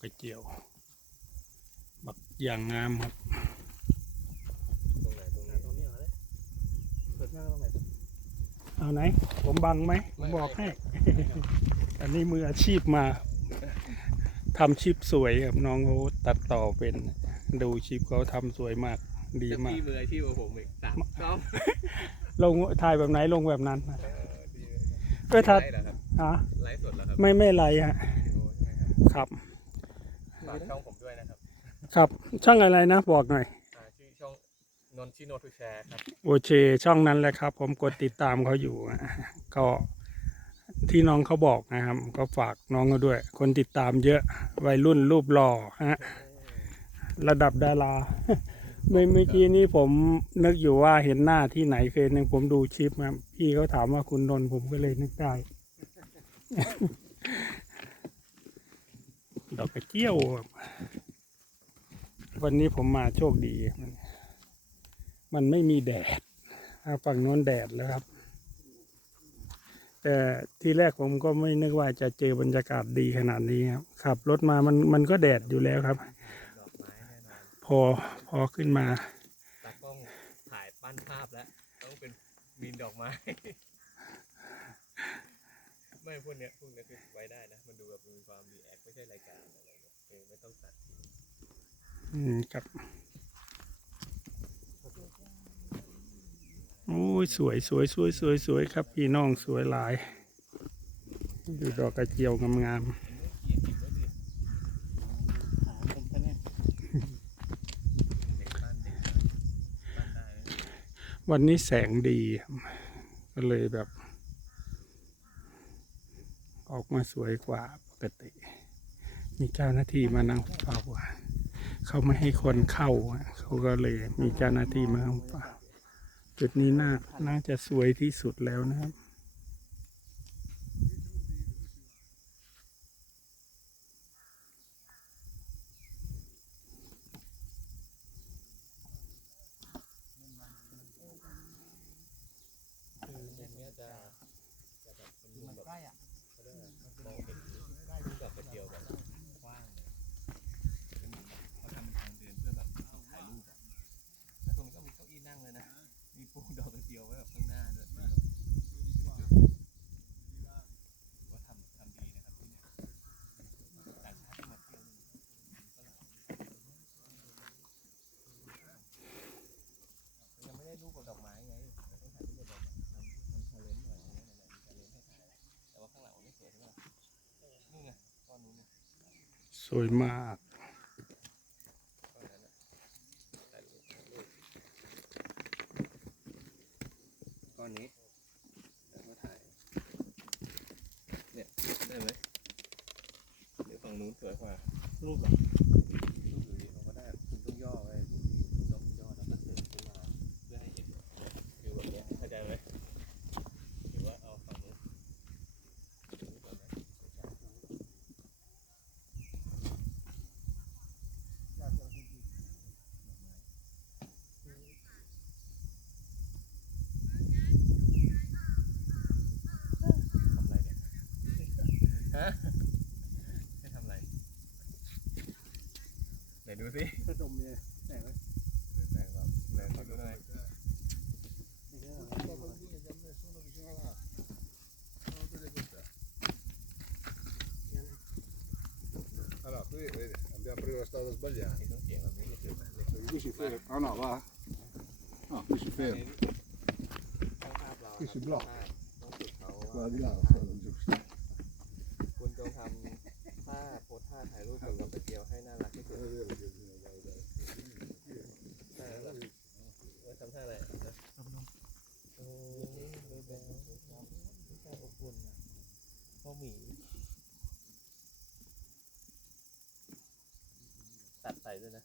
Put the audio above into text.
กระเจียว บักอย่างงามครับ ตรงไหนตรงไหนตรงนี้เหรอเนี่ยเปิดหน้าตรงไหนตรงเอาไหน ผมบังไหมผมบอกให้ อันนี้มืออาชีพมาทำชิปสวยครับน้องเขาตัดต่อเป็น ดูชิปเขาทำสวยมากดีจะมากพี่มืออาชีพกว่าผมอีกสามรอบลงถ่ายแบบไหนลงแบบนั้นนะเออดีเลยเพื่อทัดไลฟ์เหรอครับฮะไลฟ์สดเหรอครับไม่ไม่ไรฮะวิดีโอใช่ไหมครับครับ ฝากช่องผมด้วยนะครับครับช่องอะไรนะบอกหน่อยอ่าชื่อช่องนนชิโนทูแชร์ครับ โอเคช่องนั้นแหละครับ ผมกดติดตามเขาอยู่อะก็ที่น้องเขาบอกนะครับ ก็ฝากน้องเขาด้วย คนติดตามเยอะวัยรุ่นรูปหล่อฮะระดับดารา เมื่อเมื่อกี้นี้ผมนึกอยู่ว่าเห็นหน้าที่ไหนเคยหนึ่งผมดูคลิปครับพี่เขาถามว่าคุณนนท์ผมก็เลยนึกได้ ดอกกระเจียววันนี้ผมมาโชคดี มันไม่มีแดดฝั่งโน้นแดดแล้วครับ แต่ที่แรกผมก็ไม่นึกว่าจะเจอบรรยากาศดีขนาดนี้ครับ ขับรถมามันมันก็แดดอยู่แล้วครับ พอพอขึ้นมาตากล้องถ่ายปั้นภาพแล้วต้องเป็นมีนดอกไม้ ไม่พวกเนี้ยพวกเนี้ยคือไว้ได้นะ มันดูแบบมีความรีแอคไม่ใช่รายการอะไรเงี้ยเออไม่ต้องตัดทิ้งอืมครับโอ้ยสวยสวยสวยสวยสวยครับ พี่น้องสวยหลายดูดอกกระเจียวงามขาผมท่านเนี่ยเด็กปั้นเด็กปั้นปั้นได้นะๆวันนี้แสงดีครับก็เลยแบบ ออกมาสวยกว่าปกติ มีเจ้าหน้าที่มานั่งเฝ้าเขาไม่ให้คนเข้า เขาก็เลยมีเจ้าหน้าที่มาเฝ้าจุดนี้น่าน่าจะสวยที่สุดแล้วนะครับ คือมุมเนี้ยจะจะแบบเป็นมุมแบบใกล้อะเขาเรียกอะไรมองเห็นใกล้ทุ่งดอกกระเจียวแบบกว้างเลยเป็นเหมือนแบบเขาทำเป็นทางเดินเพื่อแบบถ่ายรูปอะแล้วตรงนี้ก็มีเก้าอี้นั่งเลยนะ มีปูดอกกระเจียวไว้แบบข้างหน้าด้วยเป็นแบบว่าทำทำดีนะครับที่เนี่ยต่างชาติที่มาเที่ยวนี่ฝรั่งยังไม่ได้รูปกับดอกไม้ไงแต่ต้องถ่ายรูปกับดอกไม้ทำทำชาเลนจ์หน่อยอย่างเงี้ยไหนๆมีชาเลนจ์ให้ถ่ายแต่ว่าข้างหลังมันไม่สวยใช่ไหมล่ะนู่นไงก้อนนู้นไง สวยมากก่อนนี้แล้วก็ถ่าย เนี่ย ได้ไหมเดี๋ยวฝั่งนู้นสวยกว่ารูปเหรอรูปอยู่ดีเราก็ได้คุณต้องย่อไว้คุณต้องย่อแล้วก็เสริมขึ้นมาเพื่อให้เห็นฟิวแบบเนี้ยเข้าใจไหมหรือว่าเอาฝั่งนู้นฝั่งนู้นก่อนไหมทำอะไรเนี่ย ฮะให้ทำอะไร ไหนดูสิขนมเนี่ยแต่งไว้ไม่แปลกหรอกไหนขอดูหน่อย Allora, qui vedi, abbiamo preso la strada sbagliata. ที่ต้องเขียนแบบนี้ก็คือแบบนี้ Qui si ferma. Ah no, va. No, qui si อัน ferma. นี้ช่างภาาถ่ายรูปกับดอกกระเดียวให้น่ารักที่สุด È vero che dai, dai. ใช่แล้วแบบเออทำท่าอะไรนะโอ้ยไม่แบงไม่ใช่อบอุ่นนะพ่อหมี ตัดใส่ด้วยนะ